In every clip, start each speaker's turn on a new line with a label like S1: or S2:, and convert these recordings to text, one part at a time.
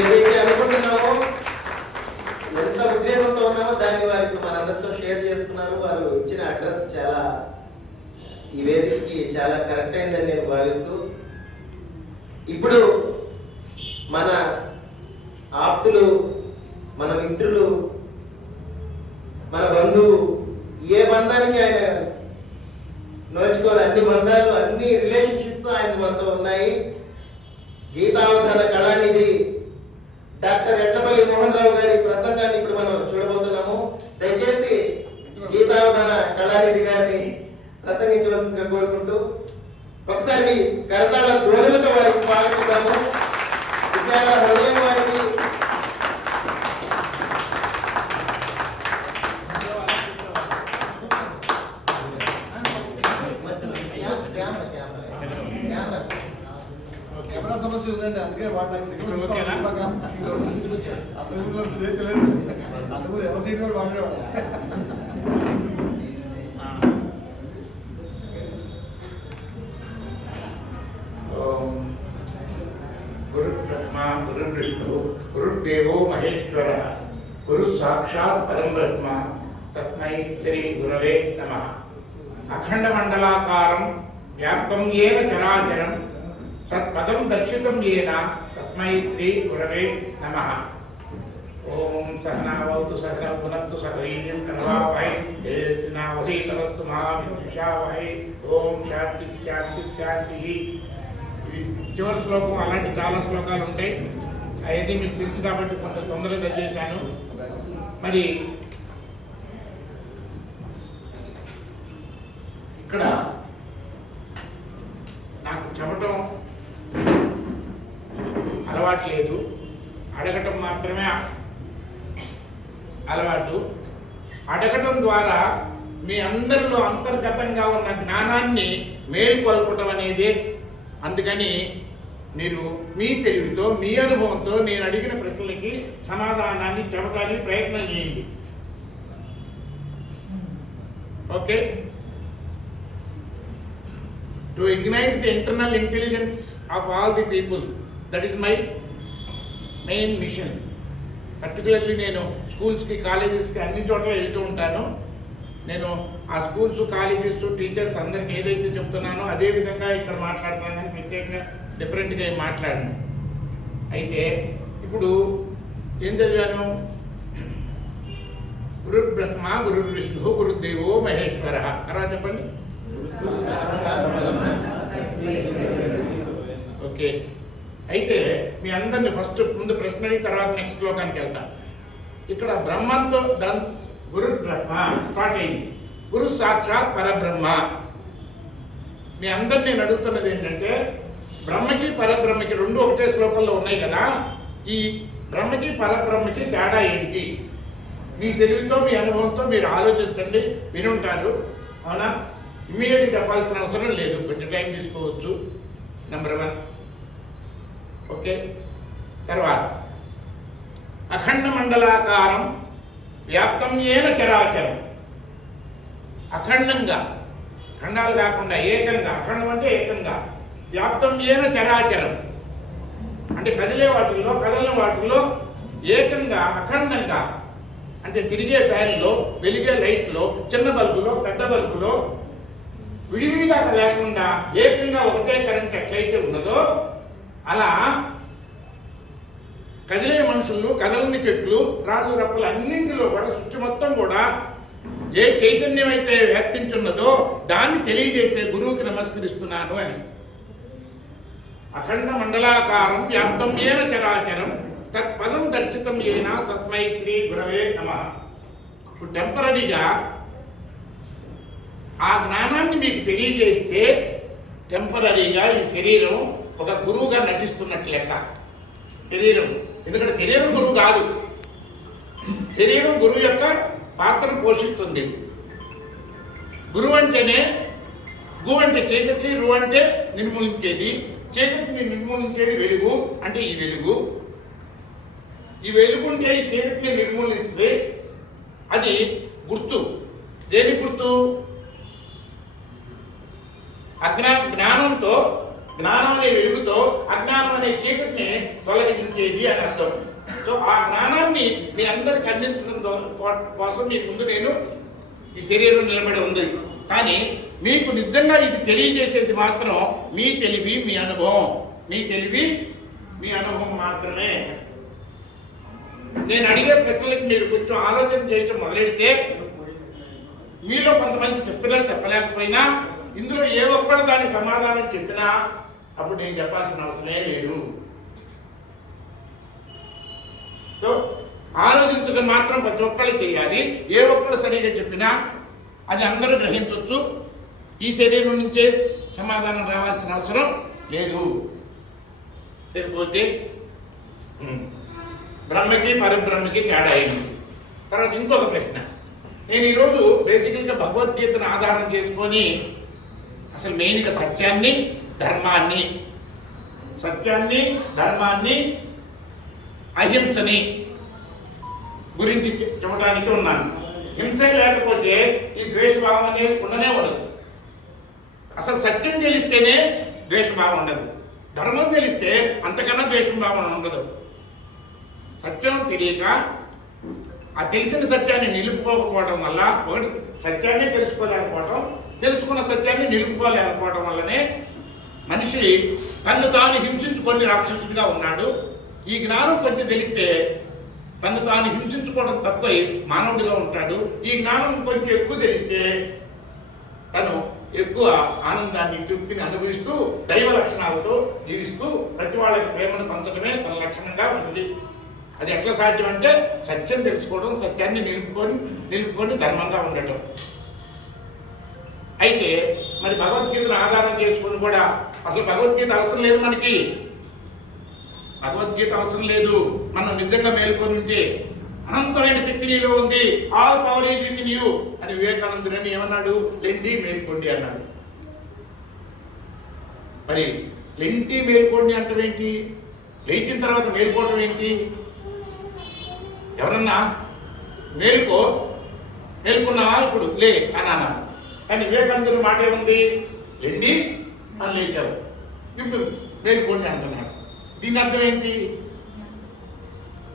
S1: ఏదైతే అనుకుంటున్నామో ఎంత ఉద్వేగంతో ఉన్నామో దాన్ని వారికి మనందరితో షేర్ చేస్తున్నారు. వారు ఇచ్చిన అడ్రస్ చాలా ఈ వేదికకి చాలా కరెక్ట్ అయిందని నేను భావిస్తూ ఇప్పుడు మన ఆప్తులు మన మిత్రులు మన బంధువు ఏ బంధానికి ఆయన నోచుకోరు. అన్ని బంధాలు అన్ని రిలేషన్షిప్స్ ఆయన మనతో ఉన్నాయి. గీతావధాన కళానిధి డాక్టర్ ఎట్లపల్లి మోహన్ రావు గారి ప్రసంగాన్ని ఇప్పుడు మనం చూడబోతున్నాము. దయచేసి గీతావధాన కళానిధి గారిని ప్రసంగించవలసిందిగా కోరుకుంటూ ఒకసారి కరతాళ ధ్వనులతో వారికి స్వాగతిస్తాము. విశాల హృదయం
S2: అఖండ మండలాకారం వ్యాప్తం ఏన చరాచరం తత్పదం దర్శితం ఏన తస్మై శ్రీ గురవే నమ ఓం సహనావతు సహన పునత్తు సహవీర్యం కరవావహై తేజస్వినావహీతరస్తు మా ఓం శాంతి శాంతి శాంతి చివరి శ్లోకం అలాంటి చాలా శ్లోకాలు ఉంటాయి. అవన్నీ మీకు తెలుసు కాబట్టి కొంత తొందరగా చేశాను. మరి ఇక్కడ నాకు చెప్పటం అలవాటు లేదు. అడగటం మాత్రమే అలవాటు. అడగటం ద్వారా మీ అందరిలో అంతర్గతంగా ఉన్న జ్ఞానాన్ని మేలుకొల్పటం అనేది. అందుకని మీరు మీ తెలివితో మీ అనుభవంతో నేను అడిగిన ప్రశ్నలకి సమాధానాన్ని చెప్పడానికి ప్రయత్నం చేయండి. Okay? To ignite the internal intelligence of all the people that is my main mission particularly నేను స్కూల్స్కి కాలేజెస్కి అన్ని చోట్ల వెళ్తూ ఉంటాను. నేను ఆ స్కూల్స్ కాలేజెస్ టీచర్స్ అందరికీ ఏదైతే చెప్తున్నానో అదే విధంగా ఇక్కడ మాట్లాడుతున్నాను కానీ ప్రత్యేకంగా డిఫరెంట్గా మాట్లాడను. అయితే ఇప్పుడు ఏం చదివాను? గురు బ్రహ్మ గురు విష్ణు గురుదేవో మహేశ్వర. తర్వాత చెప్పండి. ఓకే. అయితే మీ అందరిని ఫస్ట్ ముందు ప్రశ్న అడిగి తర్వాత నెక్స్ట్ శ్లోకానికి వెళ్తాం. ఇక్కడ బ్రహ్మంతో దన్ గురు బ్రహ్మ స్టార్ట్ అయింది. గురు సాక్షాత్ పరబ్రహ్మ. మీ అందరిని నేను అడుగుతున్నది ఏంటంటే బ్రహ్మకి పరబ్రహ్మకి రెండు ఒకటే శ్లోకంలో ఉన్నాయి కదా ఈ బ్రహ్మకి పరబ్రహ్మకి తేడా ఏంటి? మీ తెలివితో మీ అనుభవంతో మీరు ఆలోచించండి వినుంటారు. అవునా? ఇమీడియట్ చెప్పాల్సిన అవసరం లేదు. కొంచెం టైం తీసుకోవచ్చు. నెంబర్ వన్ ఓకే తర్వాత అఖండ మండలాకారం వ్యాప్తం ఏన చరాచరం. అఖండంగా. ఖండాలు కాకుండా ఏకంగా. అఖండం అంటే ఏకంగా. వ్యాప్తం ఏన చరాచరం. అంటే కదిలే వాటిల్లో కదలని వాటిల్లో ఏకంగా అఖండంగా. అంటే తిరిగే ఫ్యాన్లో వెలిగే లైట్లో చిన్న బల్బులో పెద్ద బల్బులో విడివిడిగా లేకుండా ఏకంగా ఒకటే కరెంట్ ఎట్లయితే ఉన్నదో అలా కదిలే మనుషులు కదలని చెట్లు రాళ్ళు రప్పలు అన్నింటిలో కూడా సృష్టి మొత్తం కూడా ఏ చైతన్యం అయితే వ్యాప్తించున్నదో దాన్ని తెలియజేసే గురువుకి నమస్కరిస్తున్నాను అని. అఖండ మండలాకారం వ్యాప్తం ఏన చరాచరం తత్పదం దర్శితం ఏనా తస్మై శ్రీ గురవే నమ. ఇప్పుడు టెంపరీగా ఆ జ్ఞానాన్ని మీకు తెలియజేస్తే టెంపరీగా ఈ శరీరం ఒక గురువుగా నటిస్తున్నట్టు లెక్క. శరీరం. ఎందుకంటే శరీరం గురువు కాదు. శరీరం గురువు యొక్క పాత్రను పోషిస్తుంది. గురువు అంటేనే గు అంటే చీకటి రు అంటే నిర్మూలించేది. చీకటిని నిర్మూలించేది వెలుగు అంటే ఈ వెలుగు. ఈ వెలుగుంటే ఈ చీకటిని నిర్మూలిస్తుంది అది గుర్తు. దేని గుర్తు? అజ్ఞా జ్ఞానంతో జ్ఞానం అనే వెలుగుతో అజ్ఞానం అనే చీకటిని తొలగించేది అని అర్థం. సో ఆ జ్ఞానాన్ని మీ అందరికి అందించడం కోసం మీ ముందు నేను ఈ శరీరం నిలబడి ఉంది. కానీ మీకు నిజంగా ఇది తెలియజేసేది మాత్రం మీ తెలివి మీ అనుభవం. మీ తెలివి మీ అనుభవం మాత్రమే. నేను అడిగే ప్రశ్నలకు మీరు కొంచెం ఆలోచన చేయటం మొదలెడితే మీలో కొంతమంది చెప్పినా చెప్పలేకపోయినా ఇందులో ఏ ఒక్కడు దాని సమాధానం చెప్పినా అప్పుడు నేను చెప్పాల్సిన అవసరమే లేదు. సో ఆలోచించడం మాత్రం ప్రతి ఒక్కళ్ళు చేయాలి. ఏ ఒక్కరు సరిగా చెప్పినా అది అందరూ గ్రహించవచ్చు ఈ శరీరం నుంచే సమాధానం రావాల్సిన అవసరం లేదు. లేకపోతే బ్రహ్మకి పరబ్రహ్మకి తేడా అయింది తర్వాత ఇంకొక ప్రశ్న. నేను ఈరోజు బేసికల్గా భగవద్గీతను ఆధారం చేసుకొని అసలు మెయిన్గా సత్యాన్ని ధర్మాన్ని. సత్యాన్ని ధర్మాన్ని అహింసని గురించి చెప్పడానికి ఉన్నాను. హింస లేకపోతే ఈ ద్వేషభావం అనేది ఉండనే ఉండదు. అసలు సత్యం తెలిస్తేనే ద్వేషభావం ఉండదు. ధర్మం తెలిస్తే అంతకన్నా ద్వేషభావం ఉండదు. సత్యం తెలియక ఆ తెలిసిన సత్యాన్ని నిలుపుకోకపోవడం వల్ల ఒకటి సత్యాన్ని తెలుసుకోలేకపోవడం తెలుసుకున్న సత్యాన్ని నిలుపుకోలేకపోవటం వల్లనే మనిషి తను తాను హింసించుకొని రాక్షసుడిగా ఉన్నాడు. ఈ జ్ఞానం కొంచెం తెలిస్తే తను తాను హింసించుకోవడం తక్కువ మానవుడిగా ఉంటాడు. ఈ జ్ఞానం కొంచెం ఎక్కువ తెలిస్తే తను ఎక్కువ ఆనందాన్ని తృప్తిని అనుభవిస్తూ దైవ లక్షణాలతో జీవిస్తూ ప్రతి వాళ్ళకి ప్రేమను పంచడమే తన లక్షణంగా ఉంటుంది. అది ఎట్లా సాధ్యం అంటే సత్యం తెలుసుకోవడం సత్యాన్ని నిలుపుకొని నిలుపుకొని ధర్మంగా ఉండటం. అయితే మరి భగవద్గీతను ఆధారం చేసుకొని కూడా అసలు భగవద్గీత అవసరం లేదు మనకి. భగవద్గీత అవసరం లేదు. మనం నిజంగా మేల్కొని ఉంటే అనంతమైన శక్తి నీలో ఉంది. All power is with you అని వివేకానందుడని ఏమన్నాడు? లెండి మేల్కోండి అన్నాడు. మరి లెండి మేల్కోండి అంటే ఏంటి? లేచిన తర్వాత మేల్కోవడం ఏంటి? ఎవరన్నా? మేల్కో? మేల్కొన్నావా ఇప్పుడు? లే అని అన్నారు కానీ వివేకానందుడు మాట ఏముంది? ఎండి అని లేచావు ఇప్పుడు మేల్కోండి అంటున్నాడు దీని అర్థం ఏంటి?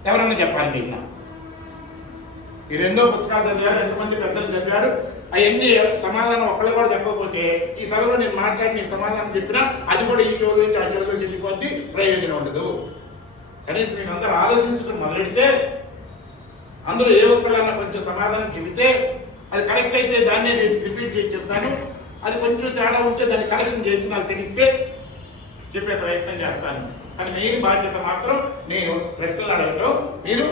S2: ఎవరన్నా చెప్పాలి మీకు నాకు? పుస్తకాలు చదివారు ఎంతమంది పెద్దలు చదివారు. అవన్నీ సమాధానం ఒక్కళ్ళు కూడా చెప్పకపోతే ఈ సభలో నేను మాట్లాడి నేను సమాధానం చెప్పినా అది కూడా ఈ చోటు నుంచి ఆ చెవులో వెళ్ళిపోద్ది ప్రయోజనం ఉండదు. కనీసం మీరు అందరూ ఆలోచించడం మొదలెడితే అందులో ఏ ఒక్కళ్ళన్నా కొంచెం సమాధానం చెబితే అది కరెక్ట్ అయితే దాన్ని రిపీట్ చేసి చెప్తాను అది కొంచెం తేడా ఉంటే దాన్ని కరెక్షన్ చేసి నాకు తెలిస్తే చెప్పే ప్రయత్నం చేస్తాను. కానీ మెయిన్ బాధ్యత మాత్రం నేను ప్రశ్నలు అడగటం. మీరు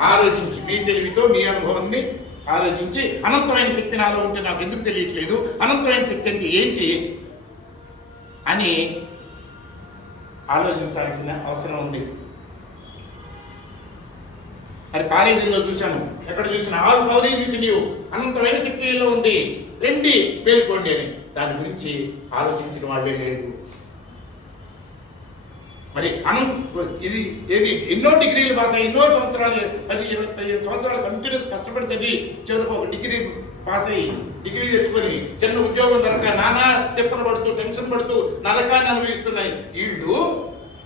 S2: ఆలోచించి మీ తెలివితో మీ అనుభవాన్ని ఆలోచించి అనంతమైన శక్తి నాలో ఉంటే నాకు ఎందుకు తెలియట్లేదు? అనంతమైన శక్తి అంటే ఏంటి? అని ఆలోచించాల్సిన అవసరం ఉంది. అది కాలేజీలో చూశాను. ఎక్కడ చూసిన ఆరు పవర్ నీవు. అనంతమైన శక్తిలో ఉంది. రండి మేల్కోండి అని. దాని గురించి ఆలోచించిన వాళ్ళే లేదు మరి అనం ఇది ఏది? ఎన్నో డిగ్రీలు పాస్ అయ్యి ఎన్నో సంవత్సరాలు అది ఇరవై పదిహేను సంవత్సరాలు కంటిన్యూస్ కష్టపడుతుంది చివరికి ఒక డిగ్రీ పాస్ అయ్యి డిగ్రీ తెచ్చుకొని చిన్న ఉద్యోగం దొరక నానా తిప్పలు పడుతూ టెన్షన్ పడుతూ నరకాన్ని అనుభవిస్తున్నాయి. వీళ్ళు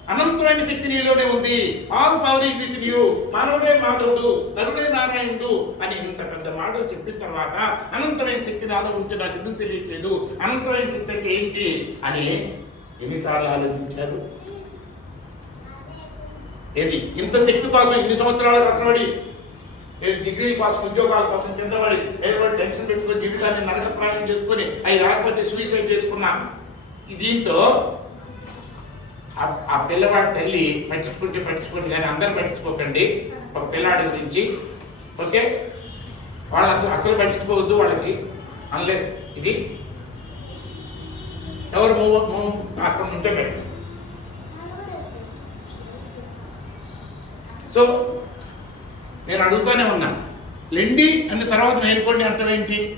S2: అనంతమైన శక్తి నీలోనే ఉంది. All power is with you మానవుడే మాధవుడు నరుడే నారాయణుడు అని ఇంత పెద్ద మాటలు చెప్పిన తర్వాత అనంతమైన శక్తి నాలో ఉంటే నాకు ఎందుకు తెలియట్లేదు? అనంతమైన శక్తి అంటే ఏంటి? అని ఎన్నిసార్లు ఆలోచించారు? ఏది? ఇంత శక్తి కోసం ఇన్ని సంవత్సరాలు కష్టపడి డిగ్రీ కోసం ఉద్యోగాల కోసం కిందపడి ఏదో టెన్షన్ పెట్టుకొని జీవితాన్ని నరకప్రాయం చేసుకొని అవి రాకపోతే సూసైడ్ చేసుకున్నా. దీంతో ఆ- పిల్లవాడి తల్లి పట్టించుకుంటే పట్టించుకోండి కానీ అందరు పట్టించుకోకండి. ఒక పిల్లాడి గురించి. ఓకే? వాళ్ళు అసలు అసలు పట్టించుకోవద్దు వాళ్ళకి అన్లెస్ ఇది ఎవరు మూవ్ మూవ్ కాకుండా ఉంటే బెటర్ సో నేను అడుగుతూనే ఉన్నా. లెండి అన్న తర్వాత మేల్కోండి అంటే ఏంటి?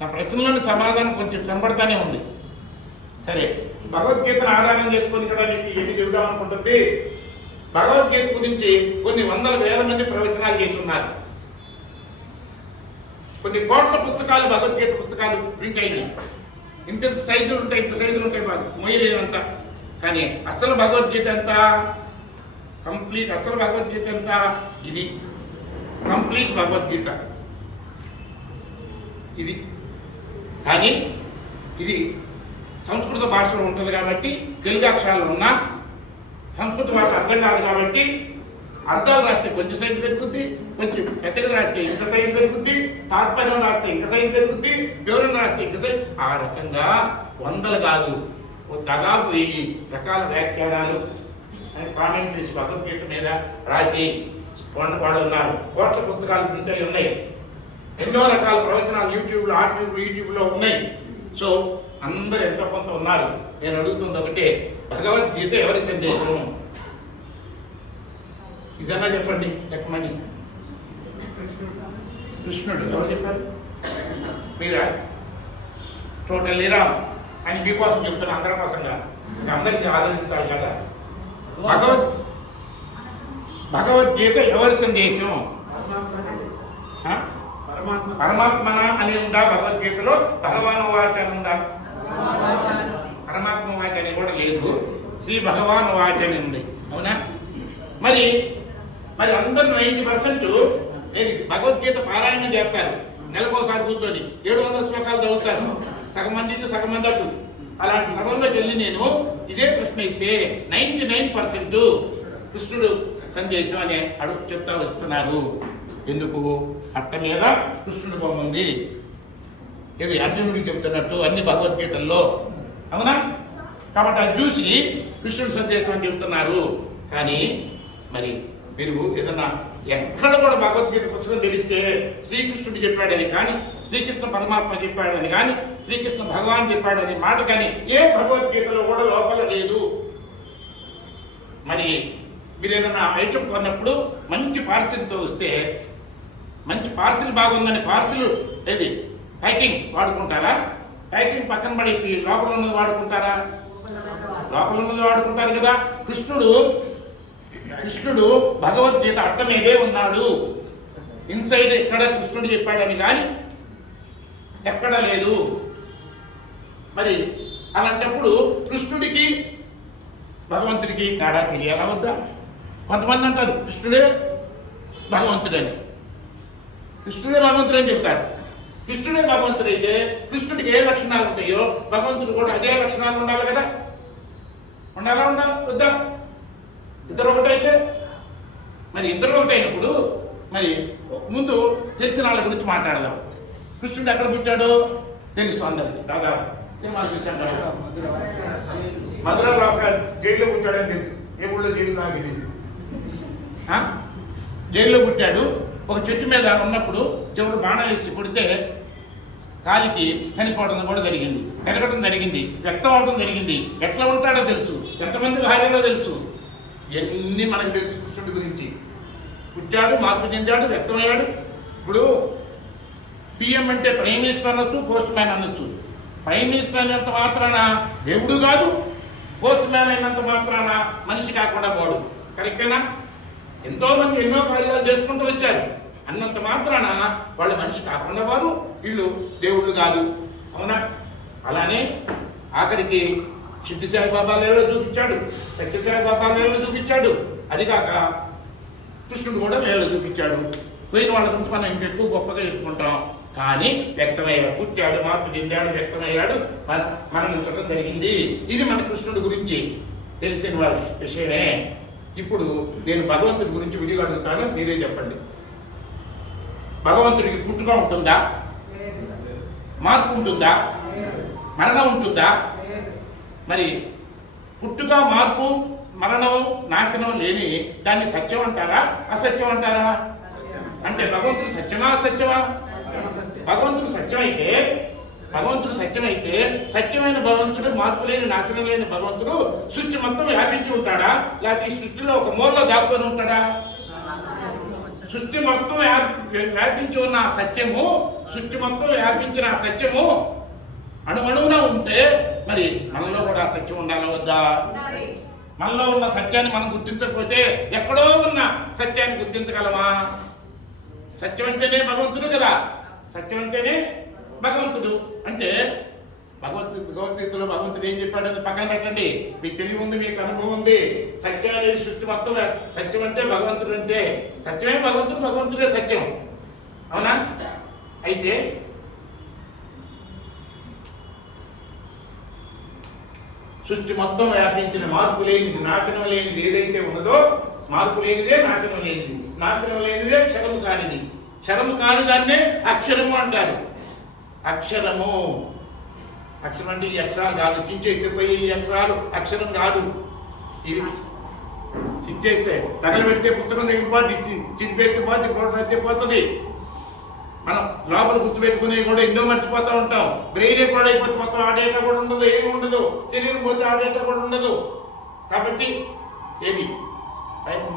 S2: నా ప్రశ్నలోని సమాధానం కొంచెం కనబడతానే ఉంది. సరే. భగవద్గీతను ఆధారం చేసుకొని కదా మీకు ఎన్ని చెబుదాం అనుకుంటుంది. భగవద్గీత గురించి కొన్ని వందల వేల మంది ప్రవచనాలు చేస్తున్నారు. కొన్ని కోట్ల పుస్తకాలు భగవద్గీత పుస్తకాలు ప్రింట్ అయ్యాయి ఇంత ఇంత సైజులు ఉంటాయి ఇంత సైజులు ఉంటాయి మాకు మొయ్యలేనంత. కానీ అసలు భగవద్గీత ఎంత? కంప్లీట్ అసలు భగవద్గీత ఎంత? ఇది. కంప్లీట్ భగవద్గీత. ఇది. కానీ ఇది సంస్కృత భాషలో ఉంటుంది కాబట్టి తెలుగు అక్షరాలు ఉన్నా సంస్కృత భాష అర్థం కాదు కాబట్టి అర్థాలు రాస్తే కొంచెం సైజు పెరుగుద్ది కొంచెం పెద్దగా రాస్తే ఇంత సైజు పెరుగుద్ది తాత్పర్యం రాస్తే ఇంత సైజు పెరుగుద్ది వివరణ రాస్తే ఇంత సైజు. ఆ రకంగా వందలు కాదు ఓ దాదాపు వెయ్యి రకాల వ్యాఖ్యానాలు కామెంట్రీస్ భగవద్గీత మీద రాసి వాళ్ళు ఉన్నారు. కోట్ల పుస్తకాలు ప్రింట్ అయి ఉన్నాయి. ఎన్నో రకాల ప్రవచనాలు యూట్యూబ్లో ఆర్టికల్ యూట్యూబ్లో ఉన్నాయి. సో అందరు ఎంత కొంత ఉన్నారు. నేను అడుగుతుంది ఒకటే భగవద్గీత ఎవరి సందేశం? ఇదన్నా చెప్పండి చెప్పమని. కృష్ణుడు. ఎవరు చెప్పారు? మీరా? టోటల్ లీరా అని మీకోసం చెప్తున్నా అందరి కోసంగా అందరినీ ఆదరించాలి కదా. భగవద్ భగవద్గీత ఎవరి సందేశం? పరమాత్మన అని ఉందా భగవద్గీతలో? భగవాన్ వాచ అని ఉందా పరమాత్మ వాచ కూడా లేదు శ్రీ భగవాన్ వాచ ఉంది అవునా? మరి మరి అందరు నైంటీ పర్సెంట్ భగవద్గీత పారాయణం చేస్తారు. నెలకోసారి కూర్చొని ఏడు వందల శ్లోకాలు చదువుతారు. సగం మంది ఇటు సగం మంది అటు. అలాంటి సభల్లోకి వెళ్ళి నేను ఇదే ప్రశ్న ఇస్తే నైంటీ నైన్ పర్సెంట్ కృష్ణుడు సందేశం అనే అడుగు చెప్తా వస్తున్నారు. ఎందుకు? అట్ట మీద కృష్ణుడు బొమ్మ ఉంది. ఇది అర్జునుడికి చెప్తున్నట్టు అన్ని భగవద్గీతల్లో. అవునా? కాబట్టి అది చూసి కృష్ణుడు సందేశం అని చెప్తున్నారు. కానీ మరి మీరు ఏదన్నా ఎక్కడ కూడా భగవద్గీత పుస్తకం తెలిస్తే శ్రీకృష్ణుడు చెప్పాడని కానీ శ్రీకృష్ణ పరమాత్మ చెప్పాడని కానీ శ్రీకృష్ణ భగవాన్ చెప్పాడని మాట కానీ ఏ భగవద్గీతలో కూడా లోపల లేదు. మరి మీరు ఏదైనా ఐటమ్ కొన్నప్పుడు మంచి పార్సిల్తో వస్తే మంచి పార్సిల్ బాగుందని పార్సిల్ ఏది? ప్యాకింగ్ వాడుకుంటారా? ప్యాకింగ్ పక్కన పడేసి లోపల ఉన్నది వాడుకుంటారా? లోపల ఉన్నది వాడుకుంటారు కదా. కృష్ణుడు కృష్ణుడు భగవద్గీత అట్ట మీదే ఉన్నాడు. ఇన్సైడ్ ఎక్కడ కృష్ణుడు చెప్పాడని కానీ ఎక్కడ లేదు. మరి అలాంటప్పుడు కృష్ణుడికి భగవంతుడికి తేడా తెలియాలా వద్దా? కొంతమంది అంటారు కృష్ణుడే భగవంతుడని. కృష్ణుడే భగవంతుడు అని చెప్తారు. కృష్ణుడే భగవంతుడు అయితే కృష్ణుడికి ఏ లక్షణాలు ఉంటాయో భగవంతుడు కూడా అదే లక్షణాలు ఉండాలి కదా. ఉండాలా ఉందా వద్దా? ఇద్దరు ఒకటైతే మరి ఇద్దరు ఒకటైనప్పుడు మరి ముందు తెలిసిన వాళ్ళ గురించి మాట్లాడదాం. కృష్ణుడు ఎక్కడ పుట్టాడో తెలుసు అందరికి. దాదాపు సినిమాలు చూశాను జైల్లో పుట్టాడని తెలుసు. ఏ ఊళ్ళో జైలు నాకు తెలియదు? జైల్లో పుట్టాడు. ఒక చెట్టు మీద ఉన్నప్పుడు చివరి బాణం వేసి కొడితే కాలికి చనిపోవడం కూడా జరిగింది. పెరగడం జరిగింది. వ్యక్తం అవడం జరిగింది. ఎట్లా ఉంటాడో తెలుసు. ఎంతమంది భార్యలో తెలుసు? ఇవన్నీ మనకు తెలుసు కృష్ణుడి గురించి? పుట్టాడు మార్పు చెందాడు వ్యక్తమయ్యాడు ఇప్పుడు పిఎం అంటే ప్రైమ్ మినిస్టర్ అనొచ్చు పోస్ట్ మ్యాన్ అనొచ్చు. ప్రైమ్ మినిస్టర్ అయినంత మాత్రాన? దేవుడు కాదు. పోస్ట్ మ్యాన్ అయినంత మాత్రాన? మనిషి కాకుండా పోడు కరెక్టేనా? ఎంతోమంది ఎన్నో కార్యాలు చేసుకుంటూ వచ్చారు. అన్నంత మాత్రాన వాళ్ళు మనిషి కాకుండా వారు వీళ్ళు దేవుళ్ళు కాదు. అవునా? అలానే ఆఖరికి సిద్ధి సాయిబాబా లేలో చూపించాడు సత్య సాయిబాబా లేలో చూపించాడు. అది కాక కృష్ణుడు కూడా వేళ్ళు చూపించాడు. పోయిన వాళ్ళ గురించి మనం ఇంకెక్కువ గొప్పగా చెప్పుకుంటాం. కానీ వ్యక్తమయ్యాడు పుట్టాడు మార్పు చెందాడు వ్యక్తమయ్యాడు మన మరణించడం జరిగింది. ఇది మన కృష్ణుడి గురించి తెలిసిన వాళ్ళ విషయమే. ఇప్పుడు నేను భగవంతుడి గురించి విడిగా అడుగుతాను మీరే చెప్పండి. భగవంతుడికి పుట్టుక ఉంటుందా? మార్పు ఉంటుందా? మరణం ఉంటుందా? మరి పుట్టుక మార్పు మరణం నాశనం లేని దాన్ని సత్యం అంటారా? అసత్యం అంటారా? అంటే భగవంతుడు సత్యమా అసత్యమా? భగవంతుడు సత్యం అయితే భగవంతుడు సత్యమైతే సత్యమైన భగవంతుడు మార్పు లేని నాశనం లేని భగవంతుడు సృష్టి మొత్తం వ్యాపించి ఉంటాడా? లేకపోతే ఈ సృష్టిలో ఒక మూలలో దాక్కుని ఉంటాడా? సృష్టి మొత్తం వ్యా- వ్యాపించి ఉన్న ఆ సత్యము సృష్టి మొత్తం వ్యాపించిన ఆ సత్యము అణువణువున ఉంటే మరి మనలో కూడా సత్యం ఉండాలా వద్దా? మనలో ఉన్న సత్యాన్ని మనం గుర్తించకపోతే ఎక్కడో ఉన్న సత్యాన్ని గుర్తించగలమా? సత్యం అంటేనే భగవంతుడు కదా. సత్యం అంటేనే భగవంతుడు. అంటే భగవద్ భగవద్గీతలో భగవంతుడు ఏం చెప్పాడని పక్కన పెట్టండి. మీకు తెలివి ఉంది మీకు అనుభవం ఉంది. సత్యం అనేది సృష్టి మొత్తం. సత్యం అంటే భగవంతుడు అంటే సత్యమే భగవంతుడు భగవంతుడే సత్యం. అవునా? అయితే సృష్టి మొత్తం వ్యాపించిన మార్పు లేనిది నాశనం లేనిది ఏదైతే ఉన్నదో మార్పు లేనిదే నాశనం లేనిది. నాశనం లేనిదే క్షరము కానిది. క్షరము కాని దాన్నే అక్షరము అంటారు. అక్షరము. అక్షరం అంటే ఈ అక్షరాలు కాదు. చించేస్తే పోయి ఈ అక్షరాలు అక్షరం కాదు. ఇది చించేస్తే తగలబెడితే పుస్తకం తగిలిపోద్ది చింపేస్తే పోద్ది గోడ పెడితే పోతుంది. మనం లోపల గుర్తుపెట్టుకునేవి కూడా ఎన్నో మర్చిపోతూ ఉంటాం. బ్రెయిన్ కూడా మొత్తం ఆ డేటా కూడా ఉండదు ఏమి ఉండదు. శరీరం పోతే ఆ డేటా కూడా ఉండదు. కాబట్టి ఏది?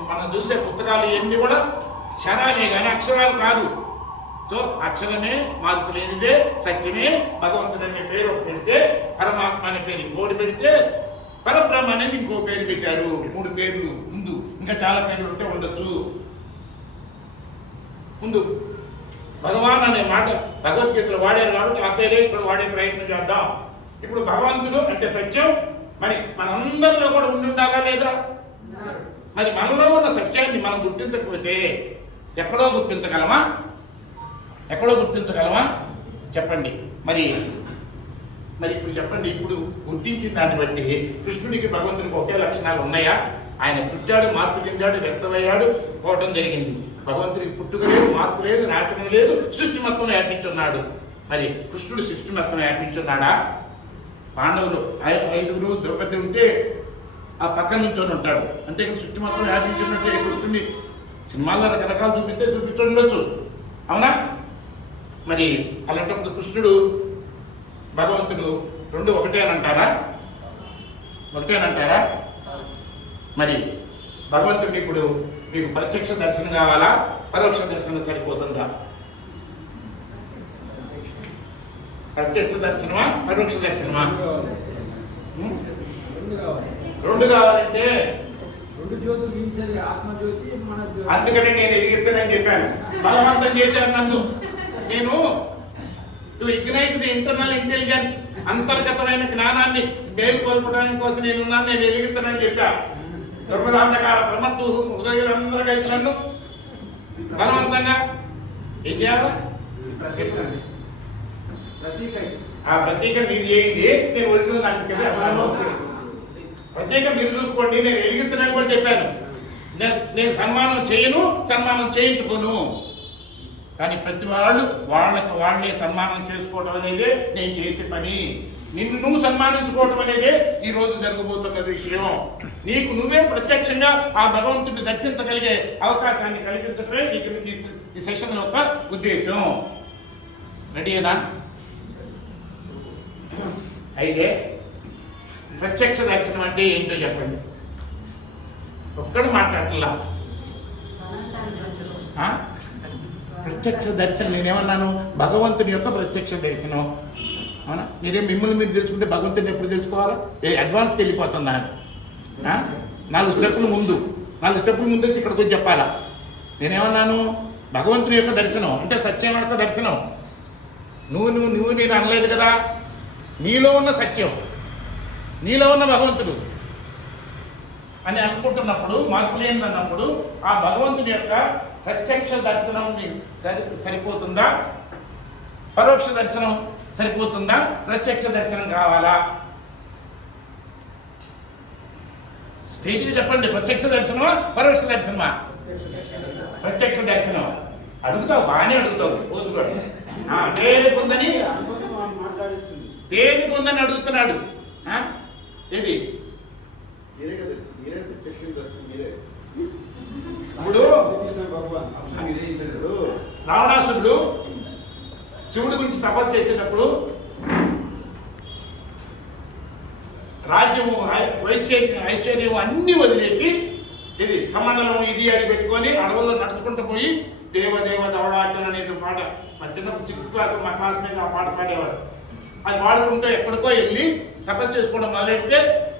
S2: మనం చూసే పుస్తకాలు ఇవన్నీ కూడా క్షరాలే కానీ అక్షరాలు కాదు. సో అక్షరమే మార్పు లేనిదే సత్యమే భగవంతుడు అనే పేరు ఒకటి పెడితే పరమాత్మ అనే పేరు ఇంకోటి పెడితే పరబ్రహ్మ అనేది ఇంకో పేరు పెట్టారు. మూడు పేర్లు ముందు. ఇంకా చాలా పేర్లు ఉంటే ఉండొచ్చు. ముందు. భగవాన్ అనే మాట భగవద్గీతలో వాడారు కాబట్టి ఆ పేరే ఇక్కడ వాడే ప్రయత్నం చేద్దాం. ఇప్పుడు భగవంతుడు అంటే సత్యం. మరి మనందరిలో కూడా ఉండి ఉండాలా లేదా? మరి మనలో ఉన్న సత్యాన్ని మనం గుర్తించకపోతే ఎక్కడో గుర్తించగలమా? ఎక్కడో గుర్తించగలమా చెప్పండి. మరి మరి ఇప్పుడు చెప్పండి ఇప్పుడు గుర్తించిన దాన్ని బట్టి కృష్ణుడికి భగవంతుడికి ఒకే లక్షణాలు ఉన్నాయా? ఆయన పుట్టాడు మార్పు చెందాడు వ్యక్తమయ్యాడు పోవటం జరిగింది. భగవంతుడికి పుట్టుక లేదు మార్పు లేదు నాశనం లేదు సృష్టి మొత్తం వ్యాపించున్నాడు. మరి కృష్ణుడు సృష్టి మొత్తం వ్యాపించున్నాడా? పాండవులు ఐదుగురు ద్రౌపది ఉంటే ఆ పక్కన నుంచొని ఉంటాడు. అంటే సృష్టి మొత్తం వ్యాపించున్నట్టే కృష్ణుడిని. సినిమాల్లో రకరకాలు చూపిస్తే చూపించుండొచ్చు అవునా? మరి అలాంటప్పుడు కృష్ణుడు భగవంతుడు రెండు ఒకటే అని అంటారా? ఒకటే అని అంటారా? మరి భగవంతుడిని ఇప్పుడు మీకు ప్రత్యక్ష దర్శనం కావాలా? పరోక్ష దర్శనం సరిపోతుందా? ప్రత్యక్ష దర్శనమా? పరోక్ష దర్శనమా?
S3: రెండు కావాలి
S2: రెండు కావాలంటే?
S3: రెండు జ్యోతులు.
S2: అందుకని నేను ఎదిగిస్తానని చెప్పాను. బలవంతం చేశాను నన్ను. నేను to ignite the internal intelligence అంతర్గతమైన జ్ఞానాన్ని మేల్కొల్పడానికి కోసం నేను ఉన్నాను నేను ఎదిగిస్తానని చెప్పా. దుర్మదాంధకార ప్రమత్తు ఉదయులందరూ కలిసి బలవంతంగా ఏం చేయాలా ఆ ప్రత్యేక మీరు చేయండి నేను ఒరిజినల్ నాకు కదా ప్రత్యేక మీరు చూసుకోండి నేను ఎలిగిస్తున్నాను కూడా చెప్పాను. నేను సన్మానం చేయను సన్మానం చేయించుకోను. కానీ ప్రతి వాళ్ళు వాళ్ళకి వాళ్ళే సన్మానం చేసుకోవటం అనేది నేను చేసే పని. నిన్ను నువ్వు సన్మానించుకోవటం అనేది ఈ రోజు జరగబోతున్న విషయం. నీకు నువ్వే ప్రత్యక్షంగా ఆ భగవంతుడిని దర్శించగలిగే అవకాశాన్ని కల్పించడమే ఈ ఈ- సెషన్ యొక్క ఉద్దేశం. రెడీనా అయితే ప్రత్యక్ష దర్శనం అంటే ఏంటో చెప్పండి. ఒక్కడు మాట్లాడట్లా? ఆ? ప్రత్యక్ష దర్శనం. నేనేమన్నాను? భగవంతుని యొక్క ప్రత్యక్ష దర్శనం. అవునా? మీరే మిమ్మల్ని మీరు తెలుసుకుంటే భగవంతుని ఎప్పుడు తెలుసుకోవాలా? ఏ అడ్వాన్స్కి వెళ్ళిపోతుందా నాలుగు స్టెప్పులు ముందు. నాలుగు స్టెప్పులు ముందు వచ్చి ఇక్కడికి వచ్చి చెప్పాలా? నేనేమన్నాను? భగవంతుని యొక్క దర్శనం. అంటే సత్యం యొక్క దర్శనం. నువ్వు నువ్వు నువ్వు నేను అనలేదు కదా? నీలో ఉన్న సత్యం. నీలో ఉన్న భగవంతుడు. అని అనుకుంటున్నప్పుడు మార్పు లేనిదన్నప్పుడు ఆ భగవంతుని యొక్క ప్రత్యక్ష దర్శనం మీకు సరిపోతుందా? పరోక్ష దర్శనం సరిపోతుందా? ప్రత్యక్ష దర్శనం కావాలా? స్టేట్గా చెప్పండి ప్రత్యక్ష దర్శనమా పరోక్ష దర్శనమా? ప్రత్యక్ష దర్శనం. అడుగుతావు బాగానే అడుగుతావు పోతు కూడా. దేనికి ఉందని? దేనికి ఉందని అడుగుతున్నాడు. ఆ? ఏది?
S1: మీరే కదా మీరే ప్రత్యక్ష దర్శనం మీరే.
S2: ఇప్పుడు రావణాసురుడు శివుడి గురించి తపస్సు చేసేటప్పుడు రాజ్యము ఐ- ఐశ్వర్యం అన్ని వదిలేసి ఇది కమండలం ఇది అది పెట్టుకొని అడవుల్లో నడుచుకుంటూ పోయి దేవదేవ దవడాచల అనేది పాట మా చిన్నప్పుడు సిక్స్త్ క్లాస్ మా మీద ఆ పాట పాడేవారు. అది పాడుకుంటూ ఎక్కడికో వెళ్ళి తపస్సు చేసుకోవడం మొదలెడితే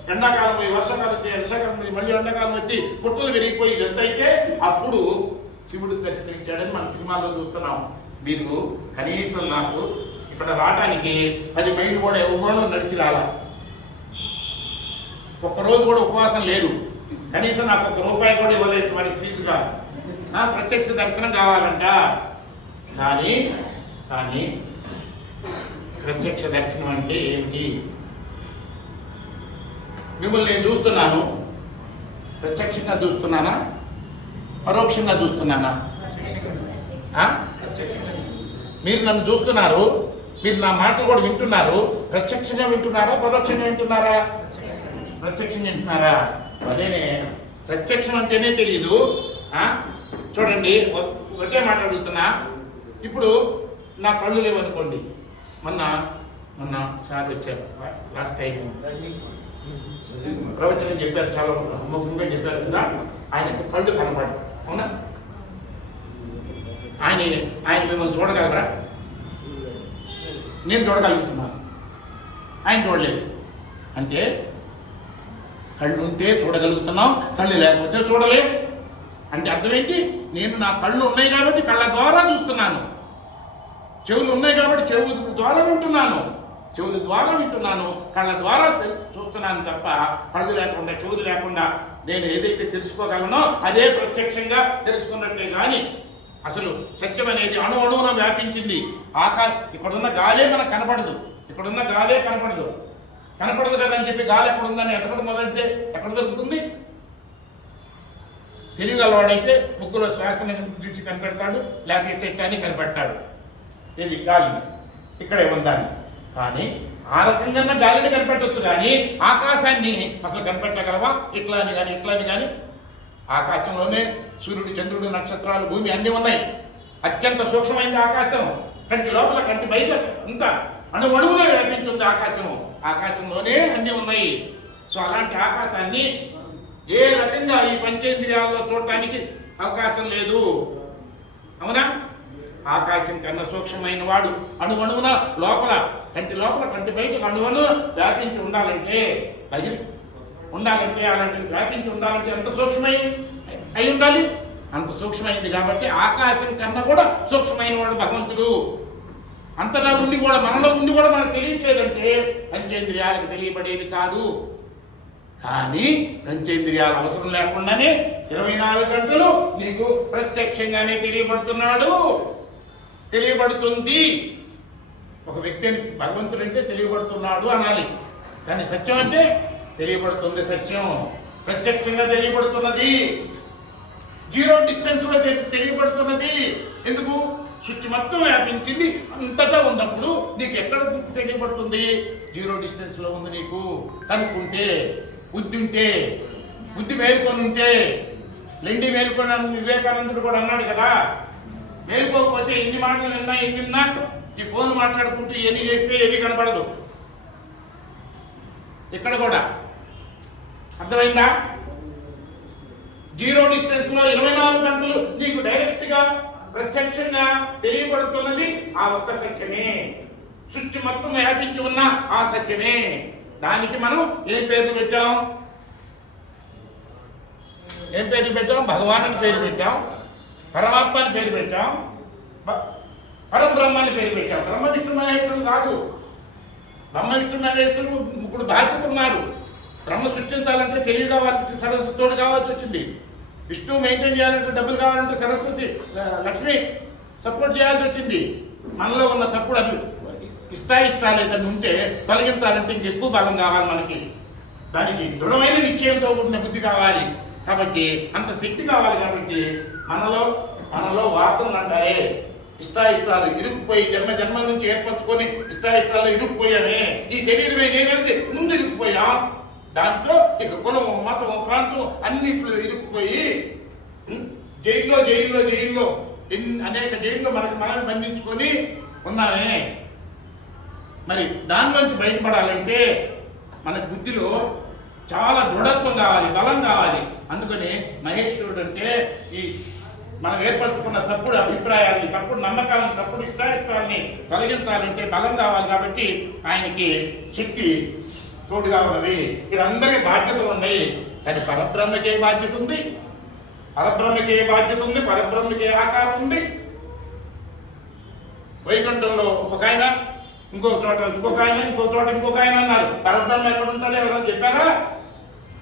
S2: ఎండాకాలం పోయి వర్షాకాలం వచ్చి వర్షాకాలం పోయి మళ్ళీ ఎండాకాలం వచ్చి కుట్రలు విరిగిపోయి ఇదంతైతే అప్పుడు శివుడు దర్శనమిచ్చాడని మన సినిమాలో చూస్తున్నాం. మీరు కనీసం నాకు ఇక్కడ రావడానికి పది మైళ్ళు కూడా ఎవరు నడిచి రాలా. ఒక్కరోజు కూడా ఉపవాసం లేరు. కనీసం నాకు ఒక రూపాయి కూడా ఇవ్వలేదు మరి ఫీజుగా. నా ప్రత్యక్ష దర్శనం కావాలంట. కానీ కానీ ప్రత్యక్ష దర్శనం అంటే ఏమిటి? మిమ్మల్ని నేను చూస్తున్నాను. ప్రత్యక్షంగా చూస్తున్నానా? పరోక్షంగా చూస్తున్నానా? మీరు నన్ను చూస్తున్నారు. మీరు నా మాటలు కూడా వింటున్నారు. ప్రత్యక్షంగా వింటున్నారా? పరోక్షంగా వింటున్నారా? ప్రత్యక్షంగా వింటున్నారా? అదేనే. ప్రత్యక్షం అంటేనే తెలియదు చూడండి ఒకే మాట అడుగుతున్నా. ఇప్పుడు నా కళ్ళు లేవనుకోండి. మొన్న మొన్న సార్ వచ్చారు. లాస్ట్ టైం ప్రవచనం చెప్పారు చాలా ముఖంగా చెప్పారు కదా ఆయనకు కళ్ళు కనపడదు అవునా? ఆయన ఆయన మిమ్మల్ని చూడగలరా? నేను చూడగలుగుతున్నాను ఆయన చూడలేదు. అంటే కళ్ళు ఉంటే చూడగలుగుతున్నాం కళ్ళు లేకపోతే చూడలేం. అంటే అర్థం ఏంటి? నేను నా కళ్ళు ఉన్నాయి కాబట్టి కళ్ళ ద్వారా చూస్తున్నాను. చెవులు ఉన్నాయి కాబట్టి చెవుల ద్వారా వింటున్నాను. చెవుల ద్వారా వింటున్నాను కళ్ళ ద్వారా చూస్తున్నాను తప్ప కళ్ళు లేకుండా చెవులు లేకుండా నేను ఏదైతే తెలుసుకోగలనో అదే ప్రత్యక్షంగా తెలుసుకున్నట్టే కానీ అసలు సత్యం అనేది అణు అణువున వ్యాపించింది. ఆకా ఇక్కడున్న గాలే మనకు కనపడదు. ఇక్కడున్న గాలే కనపడదు. కనపడదు కదని చెప్పి గాలి ఎక్కడుందని ఎతకడం మొదలెడితే ఎక్కడ దొరుకుతుంది? తెలియగలవాడైతే ముక్కులో శ్వాసను చూసి కనిపెడతాడు లేకపోతే అని కనిపెడతాడు. ఇది గాలిని. ఇక్కడే ఉందాన్ని. కానీ ఆ రకంగా గాలిని కనిపెట్టవచ్చు కానీ ఆకాశాన్ని అసలు కనిపెట్టగలవా? ఇట్లా అని కానీ ఇట్లా అని కానీ. ఆకాశంలోనే సూర్యుడు చంద్రుడు నక్షత్రాలు భూమి అన్నీ ఉన్నాయి. అత్యంత సూక్ష్మమైంది ఆకాశం. కంటి లోపల కంటి బయట అంతా అణువణువులో వ్యాపించింది ఆకాశం. ఆకాశంలోనే అన్నీ ఉన్నాయి. సో అలాంటి ఆకాశాన్ని ఏ రకంగా ఈ పంచేంద్రియాల్లో చూడటానికి అవకాశం లేదు. అవునా? ఆకాశం కన్నా సూక్ష్మమైన వాడు అణువణువున లోపల కంటి లోపల కంటి బయట అణువను వ్యాపించి ఉండాలంటే బహిర్ ఉండాలంటే అలాంటివి వ్యాపించి ఉండాలంటే ఎంత సూక్ష్మై అయి ఉండాలి? అంత సూక్ష్మైంది కాబట్టి ఆకాశం కన్నా కూడా సూక్ష్మమైన వాడు భగవంతుడు. అంతగా ఉండి కూడా మనలో ఉండి కూడా మనకు తెలియట్లేదంటే పంచేంద్రియాలకు తెలియబడేది కాదు. కానీ పంచేంద్రియాలు అవసరం లేకుండానే ఇరవై నాలుగు గంటలు నీకు ప్రత్యక్షంగానే తెలియబడుతున్నాడు. తెలియబడుతుంది. ఒక వ్యక్తి అని భగవంతుడు అంటే తెలియబడుతున్నాడు అనాలి. కానీ సత్యం అంటే తెలియబడుతుంది సత్యం. ప్రత్యక్షంగా తెలియబడుతున్నది. జీరో డిస్టెన్స్లో తెలియబడుతున్నది. ఎందుకు? సృష్టి మొత్తం వ్యాపించింది. అంతటా ఉన్నప్పుడు నీకు ఎక్కడ తెలియబడుతుంది? జీరో డిస్టెన్స్లో ఉంది నీకు. కనుక్కుంటే బుద్ధి ఉంటే బుద్ధి మేలుకొని ఉంటే. లెండి మేలుకొని వివేకానందుడు కూడా అన్నాడు కదా. మేలుకోకపోతే ఎన్ని మాటలు విన్నా ఎన్ని విన్నా ఈ ఫోన్ మాట్లాడుకుంటూ ఎన్ని చేస్తే ఏది కనపడదు ఇక్కడ కూడా. అర్థమైందా? జీరో డిస్టెన్స్లో ఇరవై నాలుగు గంటలు నీకు డైరెక్ట్గా ప్రత్యక్షంగా తెలియబడుతున్నది ఆ ఒక్క సత్యమే. సృష్టి మొత్తం వ్యాపించి ఉన్న ఆ సత్యమే. దానికి మనం ఏం పేరు పెట్టాం? ఏం పేరు పెట్టాం? భగవాన్ అని పేరు పెట్టాం. పరమాత్మ అని పేరు పెట్టాం. పరం బ్రహ్మాన్ని పేరు పెట్టాం. బ్రహ్మ విష్ణు మహేశ్వరుడు కాదు. బ్రహ్మ విష్ణు మహేశ్వరుడు ముగ్గురు బాధ్యత ఉన్నారు బ్రహ్మ సృష్టించాలంటే తెలివి వాళ్ళకి సరస్వతితోడు కావాల్సి వచ్చింది? విష్ణు మెయింటైన్ చేయాలంటే డబ్బులు కావాలంటే సరస్వతి లక్ష్మి సపోర్ట్ చేయాల్సి వచ్చింది. మనలో ఉన్న తప్పుడు అభి ఇష్టాయిష్టాలు ఏదైనా ఉంటే తొలగించాలంటే ఇంకెక్కువ బలం కావాలి మనకి. దానికి దృఢమైన నిశ్చయంతో కూడిన బుద్ధి కావాలి. కాబట్టి అంత శక్తి కావాలి కాబట్టి మనలో మనలో వాసనలు అంటారే. ఇష్టాయిష్టాలు ఇరుక్కుపోయి జన్మ జన్మల నుంచి ఏర్పరచుకొని ఇష్టాయిష్టాలు ఇరుక్కుపోయామే ఈ శరీరమే నేనైతే ముందు ఇరుక్కుపోయా? దాంతో ఇక కులం మతం ప్రాంతం అన్నిట్లో ఇరుక్కుపోయి జైల్లో జైల్లో జైల్లో ఎన్ని అనేక జైల్లో మనకు మనల్ని బంధించుకొని ఉన్నామే మరి దానిలోంచి బయటపడాలంటే మన బుద్ధిలో చాలా దృఢత్వం కావాలి బలం కావాలి. అందుకని మహేశ్వరుడు అంటే ఈ మనం ఏర్పరచుకున్న తప్పుడు అభిప్రాయాల్ని తప్పుడు నమ్మకాలను తప్పుడు ఇష్టాయిష్టాలని తొలగించాలంటే బలం కావాలి కాబట్టి ఆయనకి శక్తి తోడుగా ఉన్నది. ఇదందరికీ బాధ్యతలు ఉన్నాయి. కానీ పరబ్రహ్మకే బాధ్యత ఉంది. పరబ్రహ్మకే బాధ్యత ఉంది. పరబ్రహ్మకే ఆకారం ఉంది. వైకుంఠంలో ఒక ఆయన ఇంకొక చోట ఇంకొక ఆయన ఇంకొక చోట ఇంకొక ఆయన అన్నారు. పరబ్రహ్మ ఎక్కడ ఉంటాడు ఎవరైనా చెప్పారా?